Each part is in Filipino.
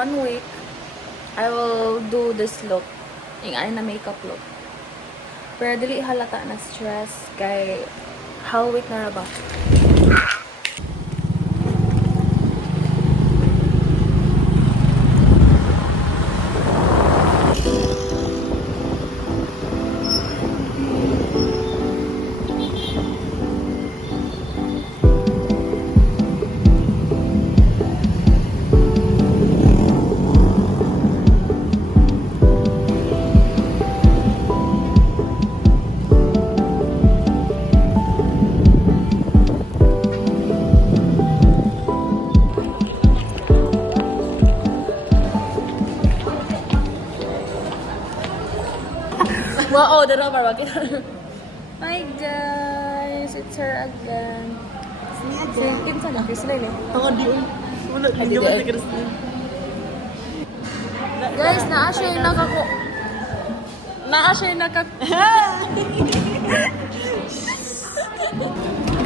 1 week, I will do this look. Yung ay na makeup look. Pero dili halata na stress kay how week na ra ba? Wow, the rubber bakit? Hi guys, it's her again. Sinkin sa na Chrislyn eh. Ako di wala di naman si Chrislyn. Guys, naa siya yung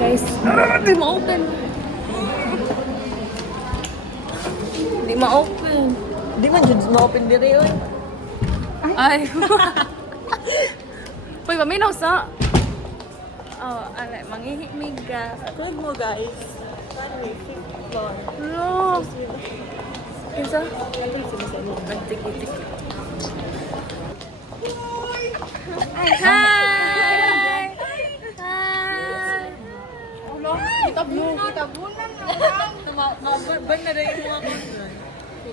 Guys, di ma-open. Di ma-open. Di man jud ma-open diri oy. Ay. Uy, paminaw sa. Oh, alay, manghihimig ka. Tulig mo guys. Runway, 5th floor. No. Kinsa? Nagtiki-tiki. Hi! Hi! Kita-bunan naman. Ban na rin yung mga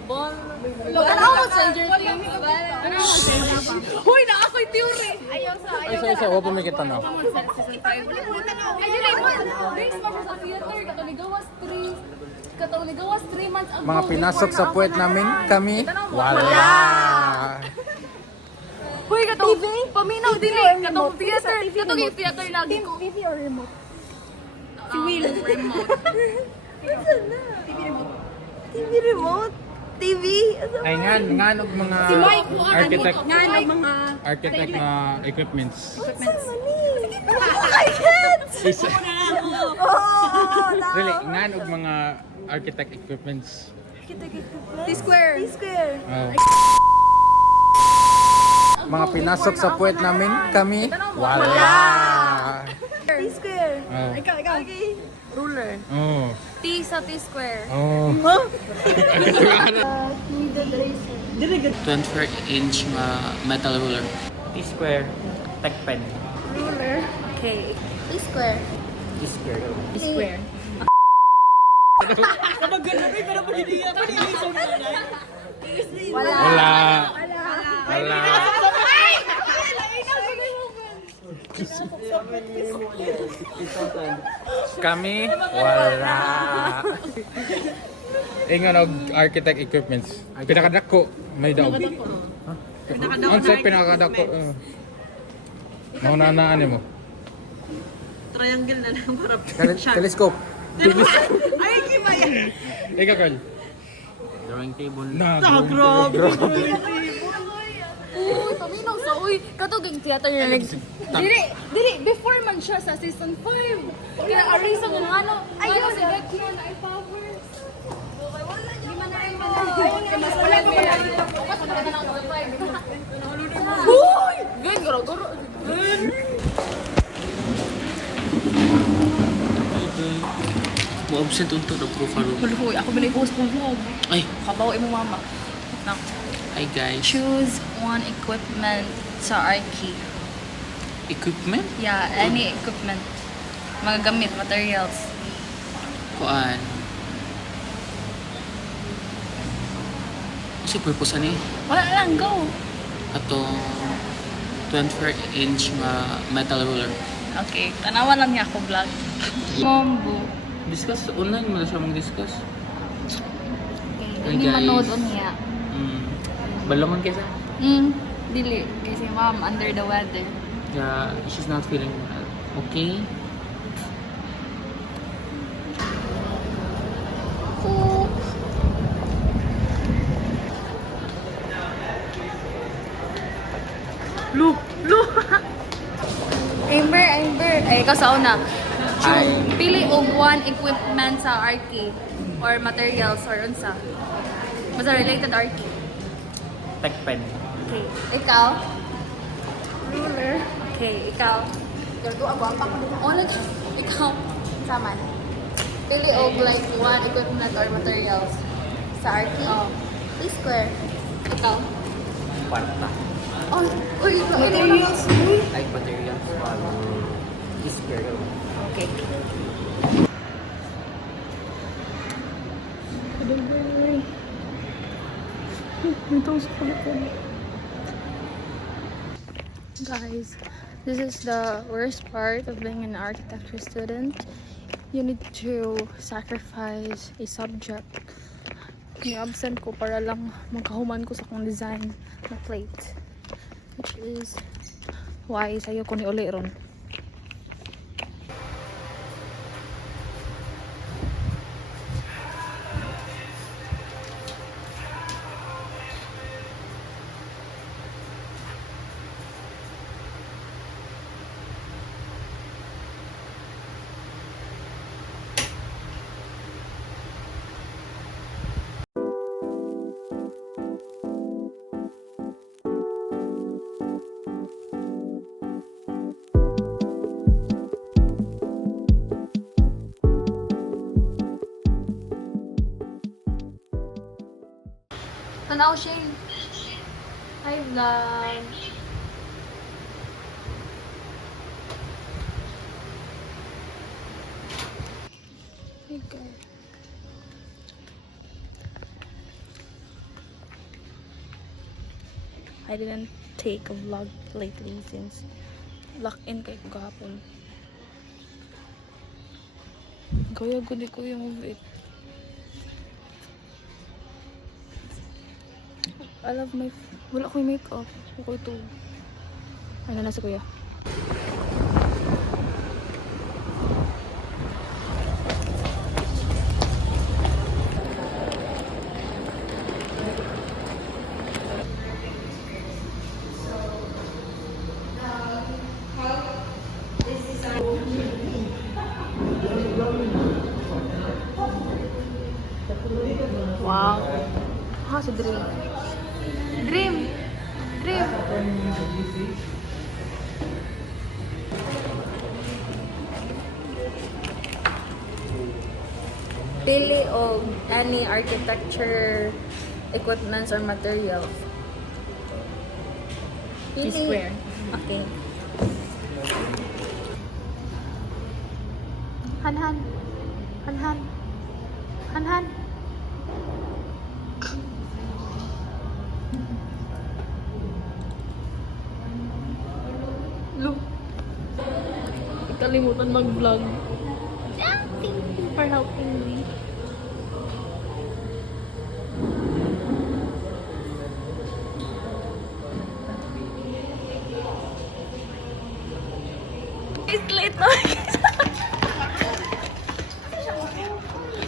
Ball. Ano ako sa Stranger Things? Hoy, na ako'y theory! Ay, isa, wala pa may kita na. Katunigawas 3 months ago. Mga pinasok sa puwet namin, kami, wala. Hoy, katong paminaw dili. Katong theater. Katong yung theater lagi ko. TV or remote? Si Will. Remote. TV remote? TV? Ay ngan og mga architect na equipments. Isa. Really, ngan og mga architect equipments. T-square. Oh. Mga pinasok sa puwet namin, kami, wala. T-square. Oh. Ikaw. Okay. Ruler. Oh. T sa T-square. Oh. 24-inch metal ruler. T-square, tech pen. Ruler. Okay. T-square. T-square. T-square. Kapag ganun pero pag hindi ako nilisog na dahil. Wala. Wala. Kami, wala. Ingon og architect equipments. Pinakadako, may daog. Ang sa pinakadako. Mauna na ano mo? Triangle na lang para Telescope. Ay, kiba yan. Ikaw, Carl. Drawing table. Grabe. Uy, paminaw sa uy. Katuging theater na Dili, before man siya sa season 5. Kaya arisa ng ano. Ayun, si Becky na ay powers. Di man na rin mas wala pa pala. Mas maganda na ako sa 5. Uy! Gan, garo-garo. Mo-absent unto the profile room. Uy, ako binay-post kong vlog. Ay, Kabaw mo mama. Nak. hi guys. Choose one equipment sa Arki. Equipment? Yeah, any equipment. Mga gamit, materials. Kuan. Kasi purpose ani? Wala lang, go. Atong 24-inch metal ruler. Okay, tanawan lang niya ako vlog. Mombo. Discuss online mo na siya mag-discuss. Okay, Hey, hindi guys. manood on niya. Balaman kaysa? Dili. Kasi mom, under the weather. Yeah, she's not feeling well. Okay? Look! Amber. Ay, ikaw sa una. Pili og one equipment sa Arki or materials or unsa. Basta related art. Tech pen. Okay. Ikaw? Ruler. Okay, ikaw? Gardo ako, ang pang-ulit. Ikaw? Saman. Pili og like one equipment or materials. Sa Arky? Oh. Square. Ikaw? Kwarta. Oh, uy, materials. Ay, materials. Square. Okay. Guys, this is the worst part of being an architecture student. You need to sacrifice a subject. Ni-absent ko para lang magkahuman ko sa kong design na plate. Which is why sayo ko ni uli ron. Tanaw, Shane. Hi, vlog. Hey, girl. I didn't take a vlog lately since lock-in kay ko gahapon. Gaya gudi ko yung movie. I love my... Wala ko yung makeup. Ako ito. Ano na sa kuya? Wow. Ah, si Dream. Dream! Dream! Pili o any architecture equipments or materials. Pili. Square. Okay. Han-han. Han-han. Han-han. Look. Kalimutan mag-vlog. Thank you for helping me. It's late na.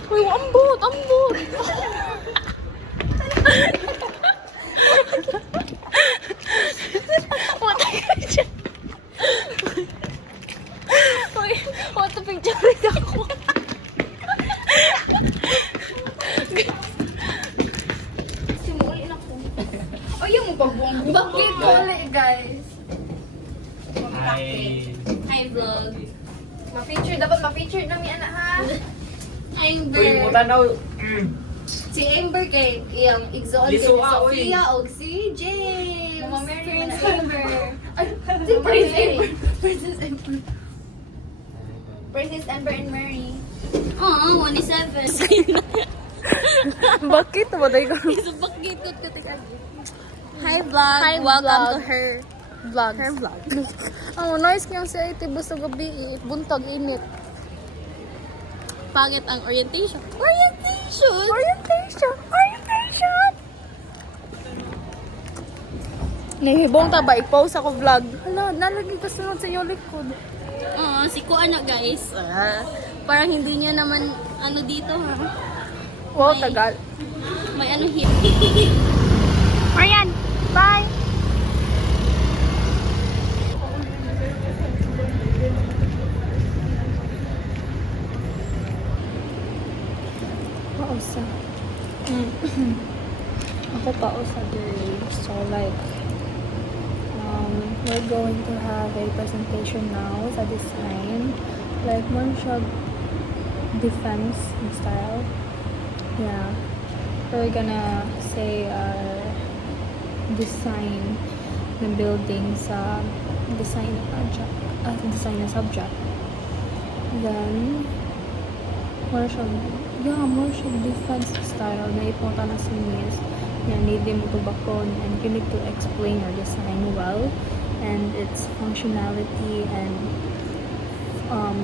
Uy, ambot! Ambot! What are you doing? Uy, what the picture rin ako? Simulin ako. O, yung mo pagbuang. Bakit ulit, guys? Hi, vlog. Ma-feature, dapat ma-feature namin anak ha. Amber. Uy, muta na. Si Amber kay iyang igsoon si Liso ka, uy. Sophia o si James. Mama Mary and Amber. Ay, si Princess. Princess Amber. Princess Amber and Mary. Oo, 1-7. Bakit mo tayo ko? Bakit ko titigil? Hi vlog, Hi, welcome vlog. to her Vlog. vlog. Ang nice kang sa itibos sa gabi, buntag init. Pangit ang orientation. Orientation! Orientation! Orientation! Nahibong ta ba? I-post ako vlog. Hala, nalagi ka sunod sa iyo likod. Oo, si Kuya na guys. Parang hindi niya naman ano dito ha. Wow, May- tagal. May ano here. Marian, bye! Pausa. we're going to have a presentation now sa design. Like, more siya defense style. Yeah. We're gonna say design the building sa design na project. Design na subject. Then, more siya defense style na ipunta na sa Miss. You need mo to bakon and you need to explain your design well and its functionality and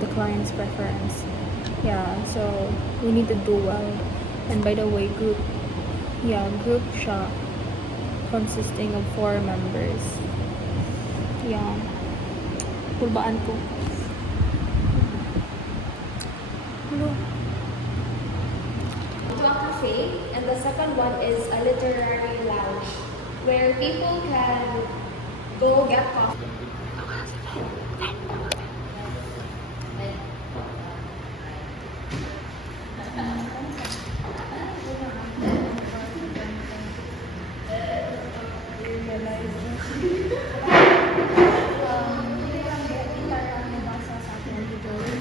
the client's preference. Yeah, so we need to do well. And by the way, group siya consisting of 4 members. Yeah. Kulbaan ko. Hello. To a cafe, and the second one is a literary lounge where people can go get coffee.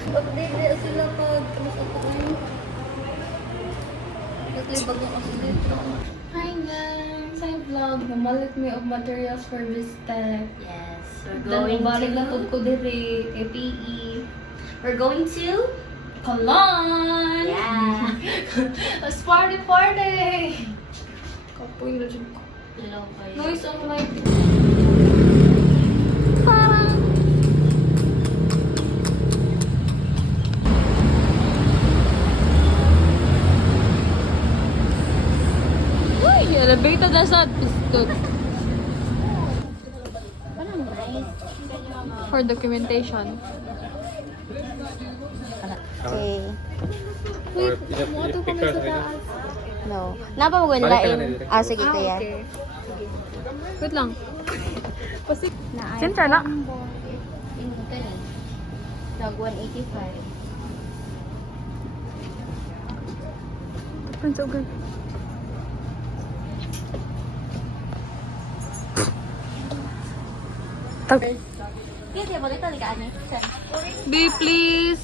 Update sila pag Hi guys! I vlog. Namalit me of materials for Vistec. Yes, we're Then, going mabalik na to... tod ko diri, APE. We're going to... Kalan! Yeah. Let's party! Kapoy na dyan ko. Hello kayo. Noise of light. Uy! Elevated na sa biscuit. For documentation. Okay. Or picture sa ito. No. Napa mo Balik ka na lain? dito. Ah, sige kaya. Okay. Wait lang. Pasik. Sinta na. Nag 185. Prince okay. Kaya siya balik tali ka ani. B, please.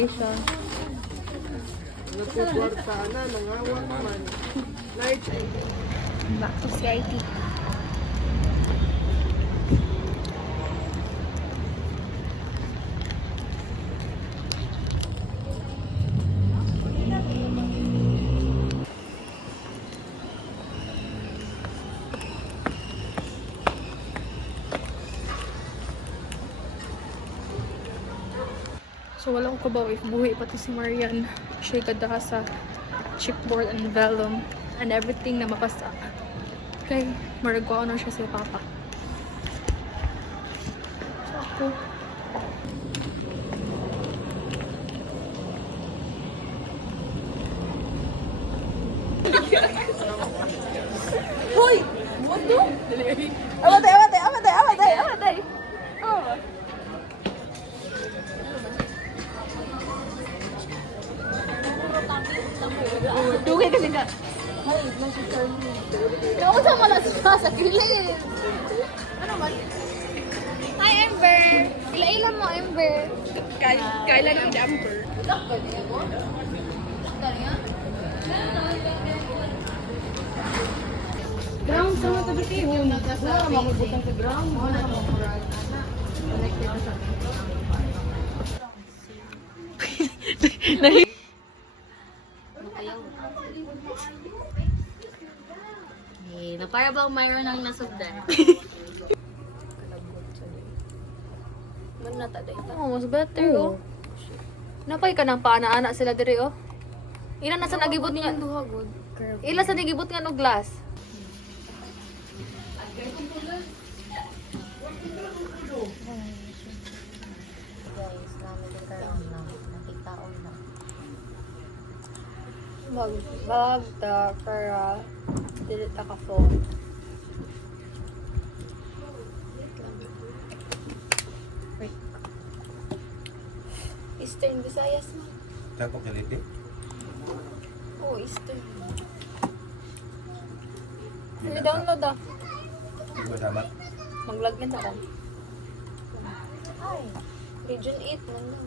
Asia. Back to CIT. So walang kabaw if buhi pati si Marian. Siya gadaha sa chipboard and vellum and everything na mapasa. Okay, maragwa na siya sa papa. So ako. Hoy! What do? Amatay! Oh. Dugay kasi ka. Nausa mo lang siya sa kilid. Ano man? Hi, Ember! Ila-ila mo, Ember. Kailan ang Ember? Ground sa mga tabi kayo. Wala makibutang sa ground. Wala makibutang sa ground. Eh, na para bang mayroon ang nasugdan. Oh, mas better, oh. Napay ka ng paana-ana sila diri, oh. Ila na sa nagibot nga. Ila sa nagibot nga no glass. Guys, namin din karoon na. Nakitaon na. Mag-bag ta para dili ta ka phone. Eastern Visayas man. Tako kaliti. Oo, Eastern. I-download ah. Iba dapat. Mag-login ako. Ay, Region 8 man lang.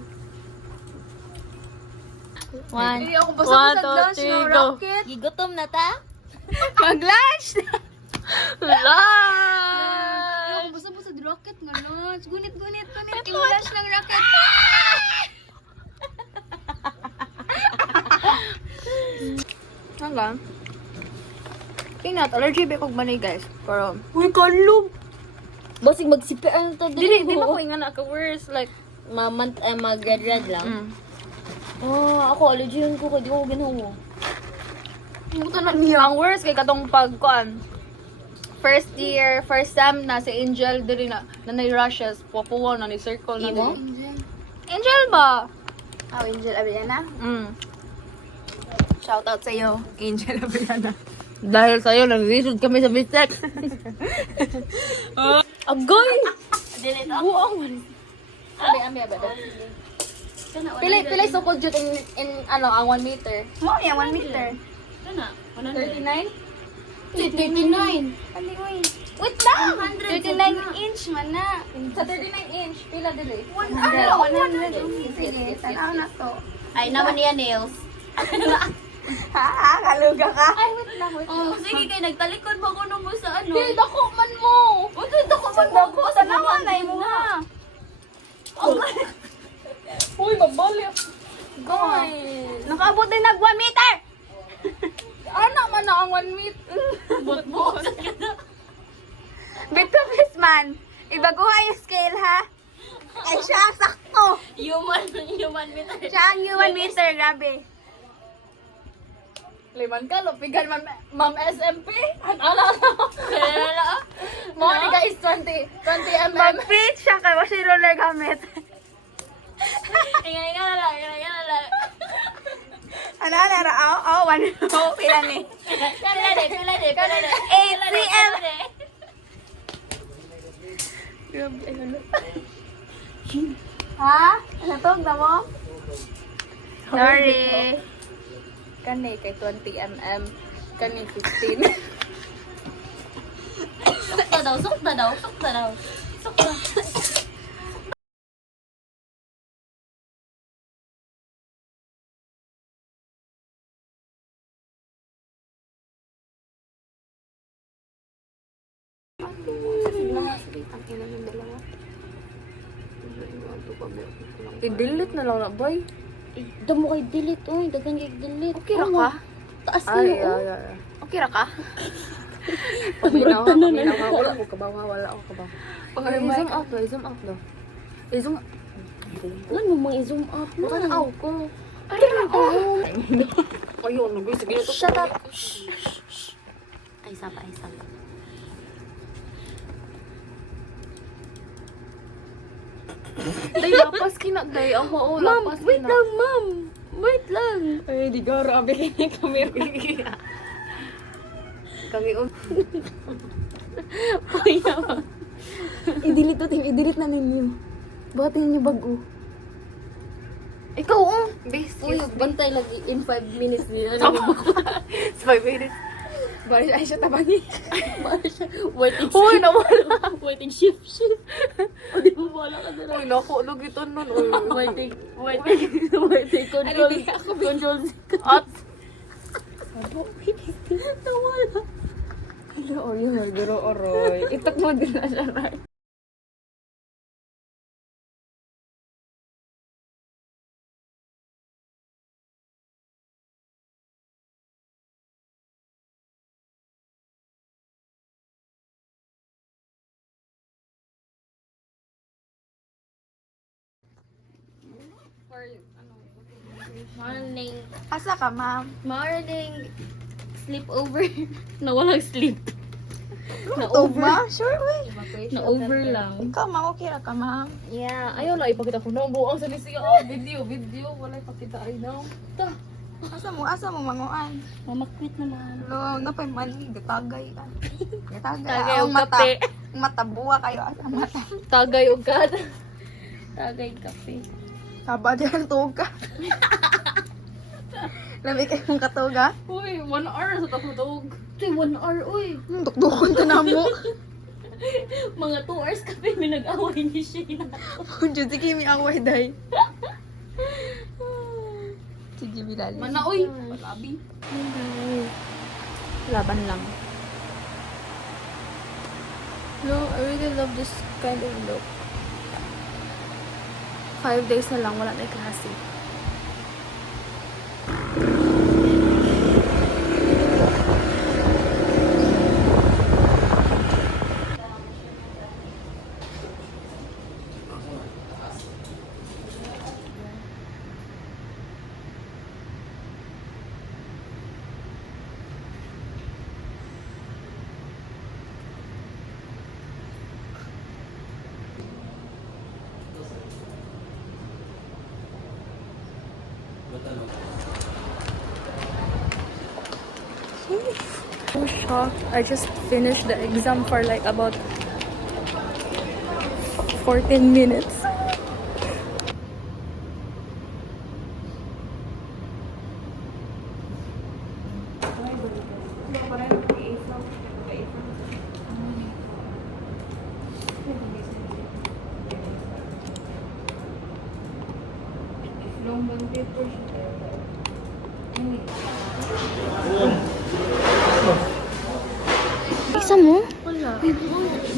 Hindi ako basta sa lunch no rocket. Gigutom na ta? Mag-lunch! Lunch! Basta sa rocket nga lunch. Gunit. Yung lunch ng rocket. Hanggang. Tingnan, allergy ba kong manay guys. Pero, Uy, kalog! Basig magsipian to di mo ko nga naka-worse. Like, mag-red lang. mm. Ako, allergy yun ko. Di ko ginawa. Buto na niya. Ang worst kay katong pagkuan. First year, first sem na si Angel diri na rushes, pupuwa na ni circle na Imo? diri. Angel ba? Oh, Angel Avellana. Shout out sa iyo, Angel Avellana. Dahil sa iyo nag-result kami sa Bistex. Agoy! Dili to? Buong man. Ami ba? Pilay sukod jud in ano ang 1 meter. Mo, yan, 1 meter. Ano? 39? 39. Wait lang! 39 inch man na. Sa 39 inch, pila dili? 100. Sige, tanaw na to. Ay, naman niya nails. Ha? Kaluga ka? Ay, wait lang. Oh, sige kay nagtalikod mo ko mo sa ano. Dili dako man mo. Dako man mo. Tanawan na mo nga. Uy, mabalik. Goy. Nakaabot din nag 1 meter. Anak man na ang 1 meter. Bot-bot. Bito man. Ibaguha yung scale ha. Ay siya ang sakto. Human meter. Siya ang human meter, grabe. Liman ka, lupigan ma'am SMP. Ano? Kaya Mo ni guys 20 mm. Mag-fit siya kay wala siya roller gamit. Ingat na lang. Ano na ra? Oh, 1 pila ni. Pila de. 8 cm. Ha? Natog na mo? Sorry. Kani kay 20 mm. Kani 15. Sukta daw. I-delete na lang na, boy. Damo kay delete. Uy, dagan kay delete. Okay ra ka? Taas Ay, niyo. ay. Okay ra ka? Paminaw. Wala ko kabaw. I-zoom out daw. I-zoom Ano mo mga i-zoom up na? Tanaw ko. Ayun, nagay sige to. Shut up. Ay, sapa. Day, lapas kina. Day, ako. Lapas kina. Ma'am. Wait lang. Ay, di grabe kini kami. Kami I-delete to, Tim. I-delete na ninyo. Bakit ninyo bago? Ikaw, base. Uy, bantay lagi in 5 minutes niya. Sa 5 minutes. Bari ay siya tabangi. Waiting Uy, shift. nawala. Waiting shift. O, di mo wala ka na. Uy, naku, lugiton nun. Waiting control. Control Z. At, Nawala. hello, oy, duro oroy. Itak mo din na siya, right? Morning. Asa ka, ma'am? Morning. Sleepover. Nawalang sleep. Over? Sure, way. Na-over lang. Ikaw, ma'am, okay ra ka, ma'am? Yeah. Ayaw lang, ipakita ko na. Buang sa nisiya. Video. Wala ipakita. Ay, no. Asa mo, manguan? Mamakwit naman. Lo, napay mali, gatagay ka. Gatagay. Tagay Ang og mata. kape. Ang mata, buwa kayo. Ang mata. Tagay og kada. Tagay kape. Sabad yan, tuog ka. Labi kayo mong katuog ha? Uy, 1 hour sa tapos. Uy, 1 hour, uy. Dukdukon ka na mo. Mga 2 hours kami may nag-away ni Sheena. Diyos, sige, may away day. Si Jimmy Lali. Mana, uy. Labi. Laban lang. No, I really love this kind of look. 5 days na lang, wala na klase. So shocked. I just finished the exam for like about 14 minutes. Isa mo?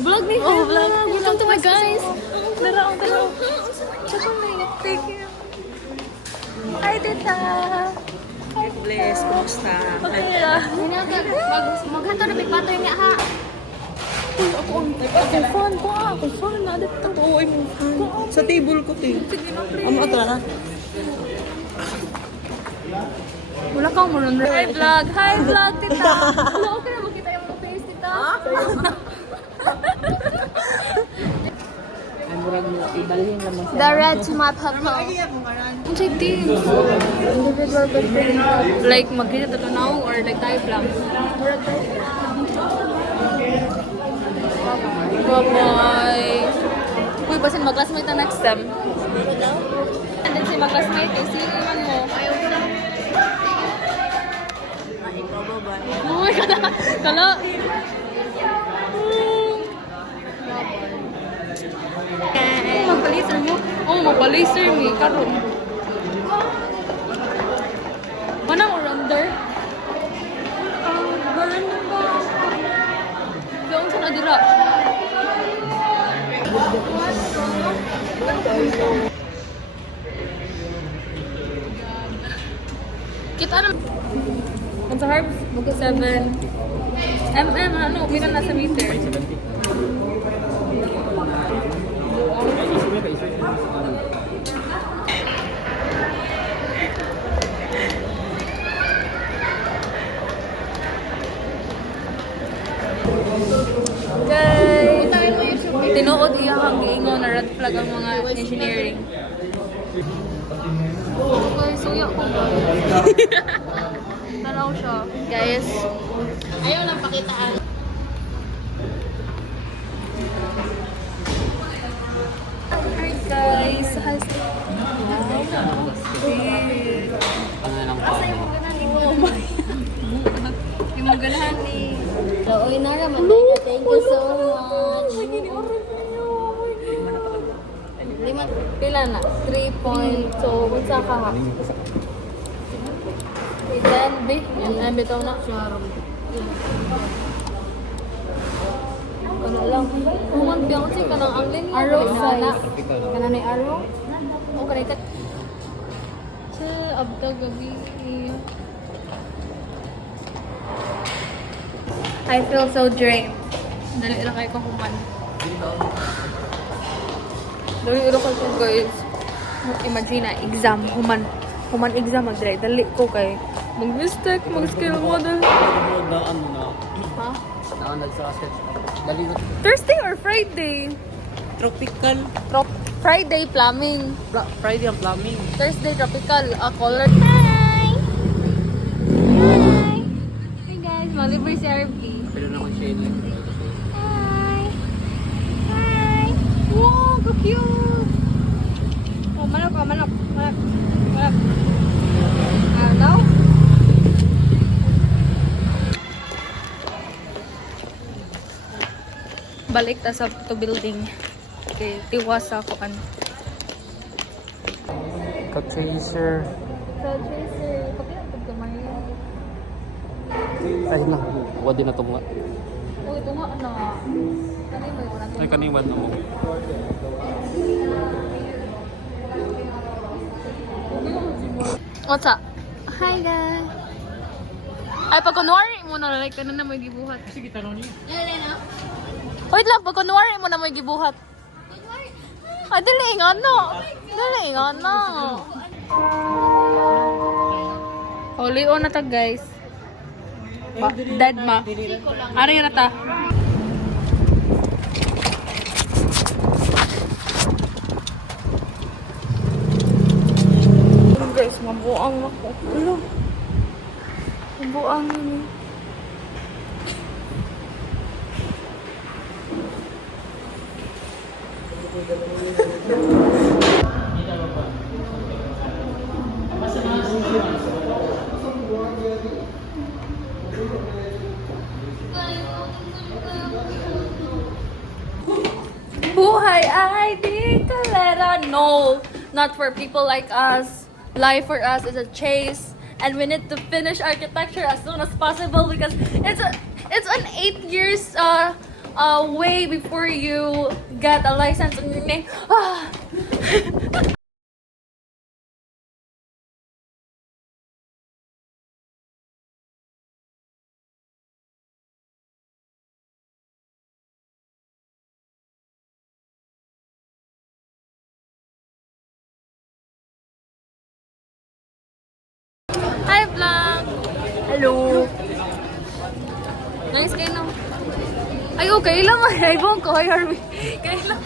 Vlog ni Oh, vlog. Welcome to my guys. Darao. Thank you. Hi, tita. Bless, kumusta? Maghanto na may patoy niya ha. Ako fan ko. Ako fan na dito. Oo, ay mo. Sa table ko, te. Ano ata na? Wala kang marunong. Hi, vlog. Hi, vlog, tita. Hello, okay na makita yung mga face, tita. The red tomato. Ang team. Individual birthday. Like, magkita to now or like tayo lang. Bye-bye. Uy, basin mag-classmate na next sem. And then si mag-classmate, yung sino naman mo. Uy, kala. Magpa-laser mo? Oo, magpa-laser mo. Karoon. Manang render? Render ba? Gawin sa nadira. Kita na. Kung sa herbs, 7 ano, kita na sa meter. Guys, tinuod iya kang giingon na red flag ang mga engineering. Okay, suya ko. Tanaw siya. Guys, Ayaw lang pakitaan. hi guys. Ano lang pa? Imong ganahan ni. Uy, Nara, Mandela, thank you so much. Lima, pila na? 3 so, unsa ka ha? Then, B, yan, bitaw na. Ano lang. Human biyang si kanang anglin niya. Arrow size. Kanang may arrow? O, kanita. Sa abta gabi. I feel so drained. Dali lang kayo kuman. Dali lang kayo guys. Imagine na, exam. Human exam mag-dry. Dali ko kay mag-mistake, mag-skill model. Ano na? Ha? Naan nagsa-asset. Dali na. Thursday or Friday? Tropical. Friday plumbing. Friday ang plumbing. Thursday tropical. Color. Hi! Hi! Hey guys, mag-libre si RP. Pero na akong shade lang. Hi! Hi! Wow, so cute! Oh, manok. balik ta sa to building. Okay, tiwas sa kuan. Ka-tracer. So, Tracer, kapila ito ka Maria? Ay na, wadi na to mga. Oh, ito nga, ano. Kani mo yung Ay kaniwan na mo. What's up? Hi, guys. Ay, pag kunwari mo na, like, ano na mo yung gibuhat. Sige, tanong niyo. Wait lang, pag kunwari mo na mo yung gibuhat. Ay, dali nga, no. Dali nga, no. Oh, lion na ta, guys. Dead ma. Ari na ta. Guys, mabuang ako. Hello. Mabuang yun. Buhay ay di kalera. No, not for people like us. Life for us is a chase, and we need to finish architecture as soon as possible because it's an 8 years way before you get a license in your name. Ah. Hi vlog! Hello! Nice kayo no? Ay, okay lang. Ay, bong ko. Hi, Harvey. Kaya lang.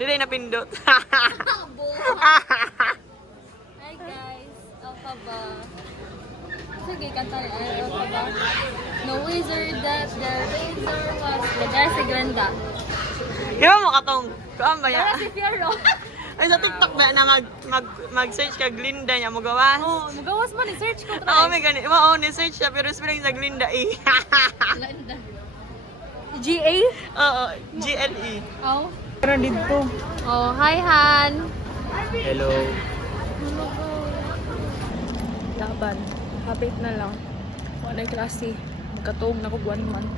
Dili na pindot. Hi guys! Alpha ba? Sige, kanta rin. Alpha ba? No wizard that the razor was. There's si Glenda. Di ba mo katong? Kuan ba ya? Para si Fierro. Ay sa TikTok ba na mag-search ka Glinda niya mo gawas? Oh, magawas mo ni search ko. Oo, may gani. Oo, ni-search siya pero spelling sa Glinda eh. GA? Oo, GLE. Oh. Pero dito. Oh, hi Han. Hello. Laban. Hapit na lang. Wala klase. Magkatuog na ko 1 month.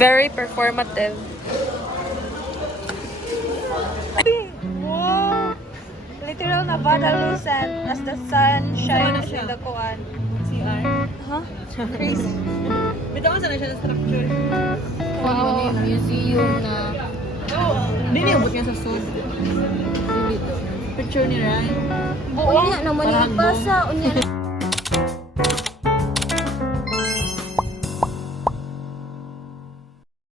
Very performative. Wow! Literal na Lucent as the sun shines in the kuan. CR? Huh? Crazy. Bitaw sa na siya na structure. Wow. Museum na. Oo, hindi niya ubot nga sa sud. Picture ni Ryan. Unya naman yung basa. Unya